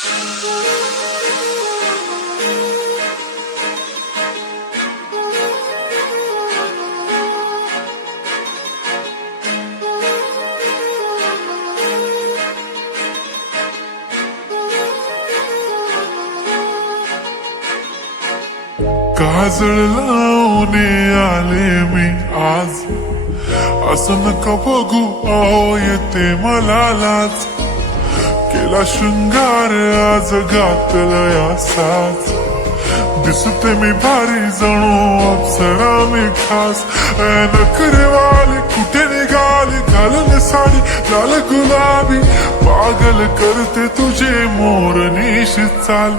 काजळ लावून आले मी आज, असं नका बघू अहो येते मला लाज. केला शृंगार आज घातला असाच, दिसते मी भारी जणू अप्सरा मी खास. नखरेवाली कुठे निघाली घालून साडी लाल गुलाबी, पागल करते तुझे मोरनीशी चाल.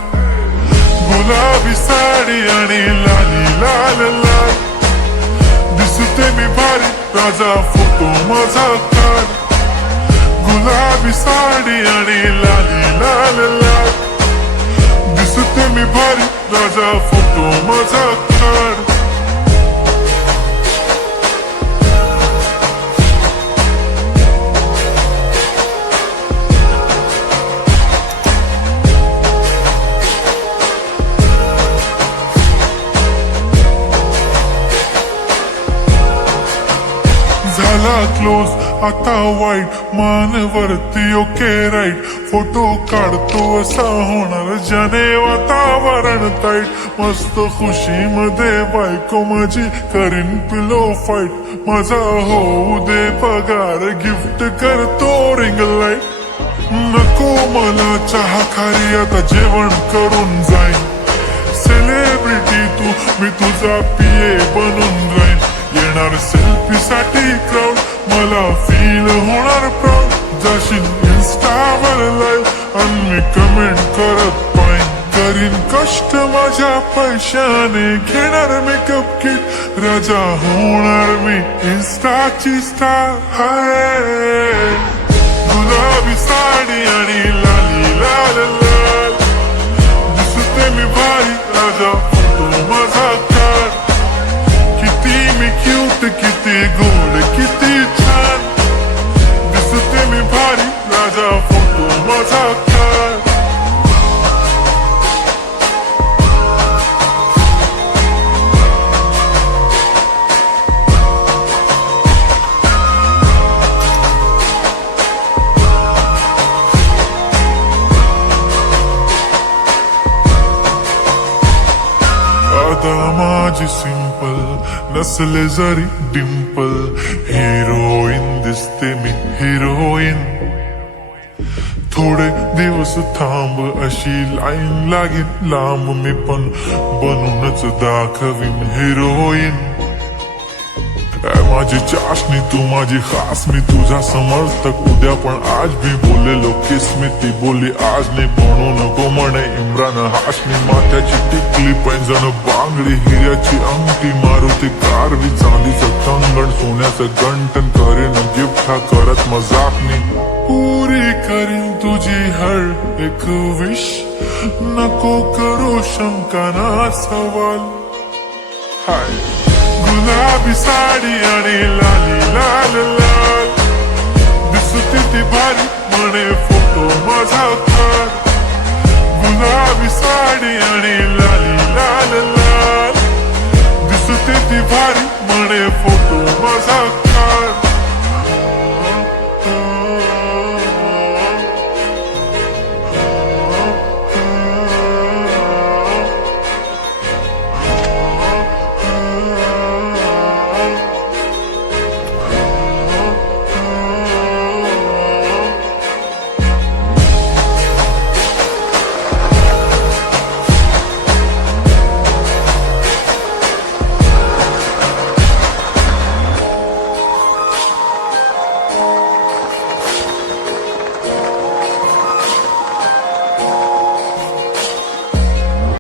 गुलाबी साडी आणि लाली लाल लाल, दिसते मी भारी राजा फोटो माझा काढ. गुलाबी साडी आणि लाली लाल लाल, दिसते मी भारी राजा फोटो माझा काढ. झाला क्लोज आता वाईट, मानवरती ओके राईट. फोटो काढतो असा होणार ज्याने वातावरण ताईट. मस्त खुशी मध्ये बायको माझी करीन पिलो फाईट. माझा होऊ दे पगार गिफ्ट करतो रिंग लाईट. नको मला चहा खारी आता जेवण करून जाईन. सेलिब्रिटी तू मी तुझा पिये बनून राहीन. येणार सेल्फी साठी क्राऊड मला फील होणार प्राऊड. जाशील इन्स्टावर लाईव्ह आणि मी कमेंट करत पाहिन. करीन कष्ट माझ्या पैशाने घेणार मेकअप किट. राजा होणार मी इन्स्टाची स्टार. हाय गुलाबी साडी आणि लाली लाल लाल, दिसते मी भारी राजा फोटो माझा काढ. क्यूट किती गोड किती छान, दिसते मी भारी राजा फोटो माझा काढ. आता माझी सिंपल नसले जरी डिंपल, हिरोईन दिसते मी हिरोईन. थोडे दिवस थांब अशी लाईन लागेल लांब, मी पण बनूनच दाखवीन हिरोईन. माझी चाशनी तू माझी खास, मी तुझा समर्थक उद्या पण आज भी बोलेलो किस मी. ती बोली आज नाही बनू नको म्हणे इम्रान हाशमी. माथ्याची टिकली पैंजण बांगडी हिऱ्याची अंगठी, मारुती कारवी चांदीचं कंगण सोन्याचं गंटन. करीन गिफ्ट हा करत मजाक मी, पुरी करीन तुझी हर एक विश. नको करू शंका ना सवाल. हाय गुलाबी साडी आणि लाली लाल लाल, दिसते ती भारी म्हणे फोटो माझा काढ. गुलाबी साडी आणि लाली लाल लाल, दिसते ती भारी म्हणे फोटो माझा.